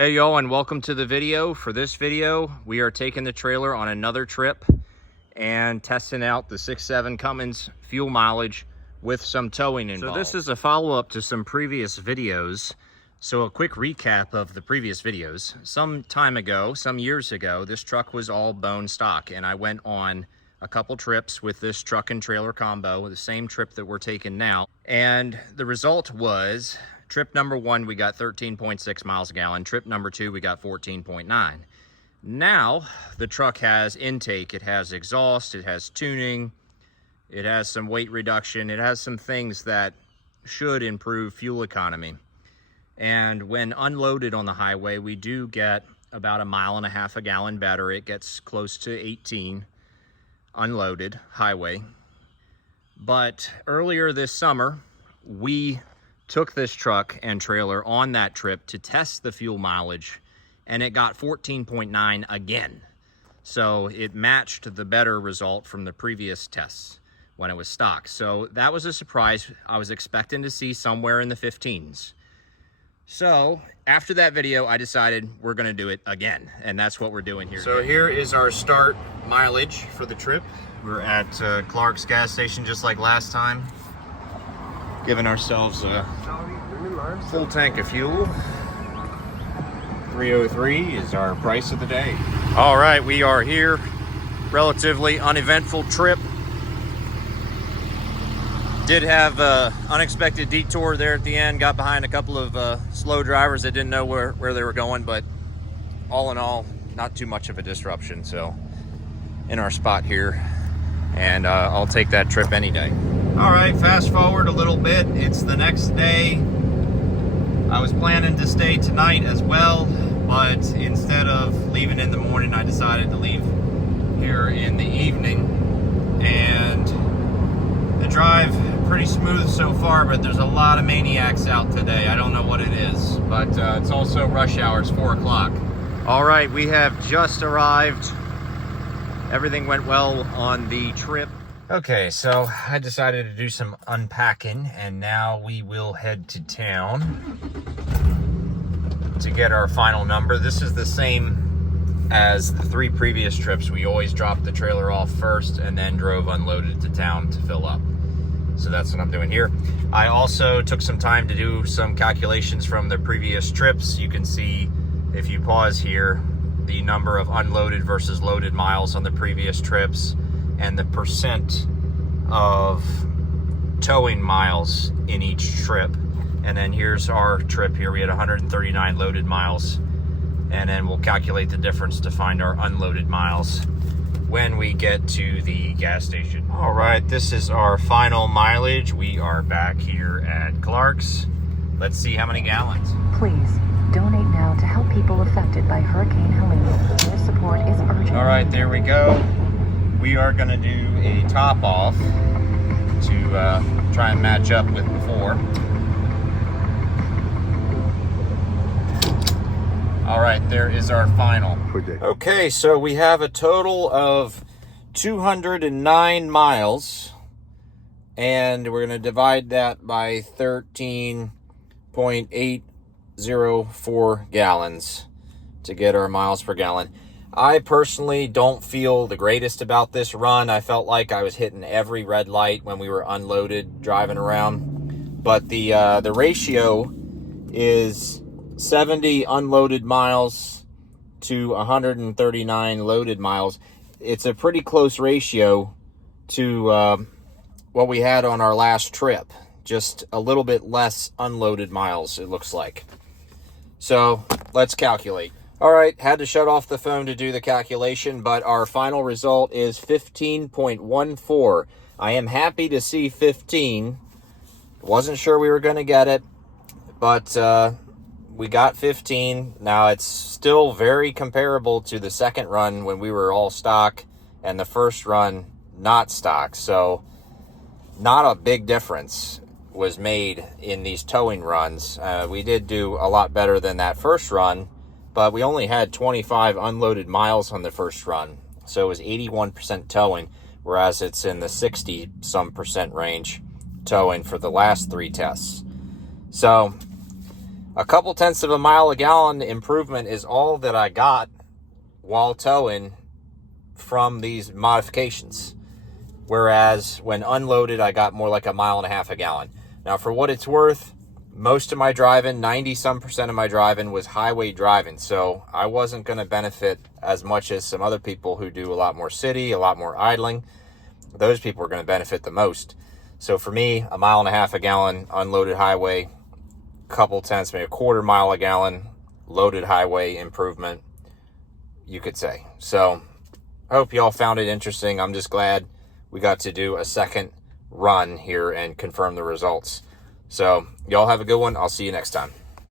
Hey y'all, and welcome to the video. For this video, we are taking the trailer on another trip and testing out the 6.7 Cummins fuel mileage with some towing involved. So this is a follow-up to some previous videos. So a quick recap of the previous videos. Some time ago, some years ago, this truck was all bone stock, and I went on a couple trips with this truck and trailer combo, the same trip that we're taking now. And the result was, trip number 1, we got 13.6 miles a gallon. Trip number 2, we got 14.9. Now, the truck has intake, it has exhaust, it has tuning, it has some weight reduction, it has some things that should improve fuel economy. And when unloaded on the highway, we do get about 1.5 miles a gallon better. It gets close to 18 unloaded highway. But earlier this summer, we took this truck and trailer on that trip to test the fuel mileage, and it got 14.9 again. So it matched the better result from the previous tests when it was stock. So that was a surprise. I was expecting to see somewhere in the 15s. So after that video, I decided we're gonna do it again, and that's what we're doing here. So here is our start mileage for the trip. We're at Clark's gas station just like last time, giving ourselves a full tank of fuel. 303 is our price of the day. All right, we are here. Relatively uneventful trip. Did have an unexpected detour there at the end. Got behind a couple of slow drivers that didn't know where they were going, but all in all, not too much of a disruption. So in our spot here, and I'll take that trip any day. All right, fast forward a little bit. It's the next day. I was planning to stay tonight as well, but instead of leaving in the morning, I decided to leave here in the evening. And the drive, pretty smooth so far, but there's a lot of maniacs out today. I don't know what it is, but it's also rush hour. It's 4 o'clock. All right, we have just arrived. Everything went well on the trip. Okay, so I decided to do some unpacking, and now we will head to town to get our final number. This is the same as the 3 previous trips. We always dropped the trailer off first and then drove unloaded to town to fill up. So that's what I'm doing here. I also took some time to do some calculations from the previous trips. You can see, if you pause here, the number of unloaded versus loaded miles on the previous trips and the percent of towing miles in each trip. And then here's our trip here. We had 139 loaded miles, and then we'll calculate the difference to find our unloaded miles when we get to the gas station. All right, this is our final mileage. We are back here at Clark's. Let's see how many gallons. Please donate now to help people affected by Hurricane Helene. Your support is urgent. All right, there we go. We are gonna do a top off to try and match up with before. All right, there is our final. Okay, so we have a total of 209 miles, and we're gonna divide that by 13.804 gallons to get our miles per gallon. I personally don't feel the greatest about this run. I felt like I was hitting every red light when we were unloaded driving around, but the ratio is 70 unloaded miles to 139 loaded miles. It's a pretty close ratio to what we had on our last trip. Just a little bit less unloaded miles, it looks like. So let's calculate. All right, had to shut off the phone to do the calculation, but our final result is 15.14. I am happy to see 15. Wasn't sure we were going to get it, but we got 15. Now, it's still very comparable to the second run when we were all stock and the first run not stock. So not a big difference was made in these towing runs. We did do a lot better than that first run, but we only had 25 unloaded miles on the first run. So it was 81% towing, whereas it's in the 60-some% range towing for the last 3 tests. So A couple tenths of a mile a gallon improvement is all that I got while towing from these modifications. Whereas when unloaded, I got more like a mile and a half a gallon. Now, for what it's worth, most of my driving, 90% of my driving was highway driving. So I wasn't going to benefit as much as some other people who do a lot more city, a lot more idling. Those people are going to benefit the most. So for me, a mile and a half a gallon unloaded highway, couple tenths, maybe a quarter mile a gallon loaded highway improvement, you could say. So I hope y'all found it interesting. I'm just glad we got to do a second run here and confirm the results. So y'all have a good one. I'll see you next time.